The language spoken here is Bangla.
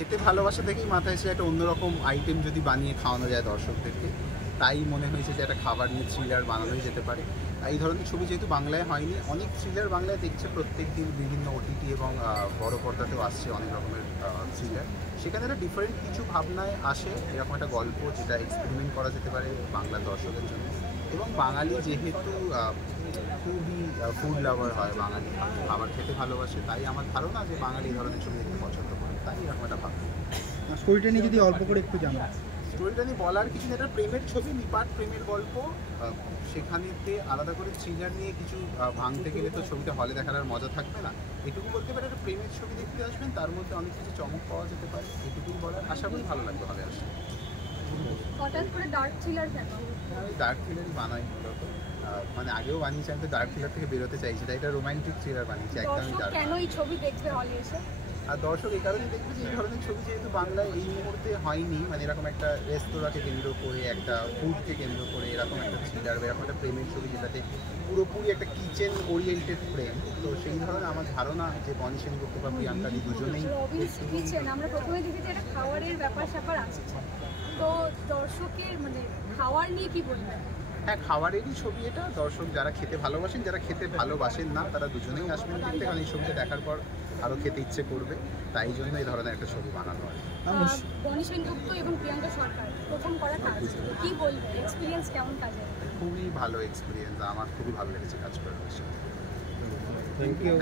খেতে ভালোবাসা থেকেই মাথায় এসে একটা অন্যরকম আইটেম যদি বানিয়ে খাওয়ানো যায় দর্শকদেরকে, তাই মনে হয়েছে যে একটা খাবার নিয়ে থ্রিলার বানানোই যেতে পারে। এই ধরনের ছবি যেহেতু বাংলায় হয়নি, অনেক থ্রিলার বাংলায় দেখছে প্রত্যেক দিন বিভিন্ন ওটিটি এবং বড় পর্দাতেও আসছে অনেক রকমের থ্রিলার। সেখানে একটা ডিফারেন্ট কিছু ভাবনায় আসে এরকম একটা গল্প, যেটা এক্সপেরিমেন্ট করা যেতে পারে বাংলার দর্শকের জন্য। এবং বাঙালি যেহেতু খুবই ফুড লাভার হয়, বাঙালি খাবার খেতে ভালোবাসে, তাই আমার ধারণা যে বাঙালি এই ধরনের ছবি দেখতে পছন্দ করে, তাই এরকম একটা ভাবনা। স্টোরিটা নিয়ে যদি অল্প করে একটু জানো। স্টোরিটা নিয়ে বলার কিছু নেই, একটা প্রেমের ছবি, নিপাট প্রেমের গল্প। সেখানেতে আলাদা করে থ্রিলার নিয়ে কিছু ভাঙতে গেলে তো ছবিটা হলে দেখার আর মজা থাকবে না। এটুকু বলতে পারে একটা প্রেমের ছবি দেখতে আসবেন, তার মধ্যে অনেক কিছু চমক পাওয়া যেতে পারে, এটুকুই বলার। আশা করি ভালো লাগবে হলে আসলে। হঠাৎ করে ডার্ক থ্রিলার কেন? আমি ডার্ক থ্রিলারই বানাই মূলত, মানে আগেও বানিয়েছি। আমি তো ডার্ক থ্রিলার থেকে বেরোতে চাইছি, তাই এটা রোমান্টিক থ্রিলার বানিয়েছি একদমই দর্শক ডার্ক। কেন এই ছবি দেখবে হলে এসে? আর দর্শক এই কারণে দেখবে যে এই ধরনের ছবি যেহেতু বাংলায় এই মুহূর্তে হয়নি, মানে এরকম একটা রেস্তোরাঁকে কেন্দ্র করে, একটা ফুডকে কেন্দ্র করে এরকম একটা থ্রিলার বা এরকম একটা প্রেমের ছবি, যেটাতে পুরোপুরি একটা কিচেন ওরিয়েন্টেড প্রেম, তো সেই ধরনের আমার ধারণা যে বনি সেনগুপ্ত বা প্রিয়াঙ্কাদি দুজনেই। কিচেন আমরা প্রথমে দেখেছি একটা খাবারের ব্যাপার স্যাপার আছে, তো দর্শকের মানে খাওয়ার নিয়ে কি বলবেন? হ্যাঁ, খাবারেরই ছবি এটা। দর্শক যারা খেতে ভালোবাসেন, যারা খেতে ভালোবাসেন না, তারা দুজনেই আসবেন দেখতে, কারণ এই ছবিটা দেখার পর আরও খেতে ইচ্ছে করবে, তাই জন্য এই ধরনের একটা ছবি বানানো হয়। বনি সেনগুপ্ত এবং প্রিয়াঙ্কা সরকার প্রথম করা কাজ, কি বলবেন, এক্সপিরিয়েন্স কেমন কাজে? খুবই ভালো এক্সপিরিয়েন্স, আমার খুবই ভালো লেগেছে কাজ করার। Thank you.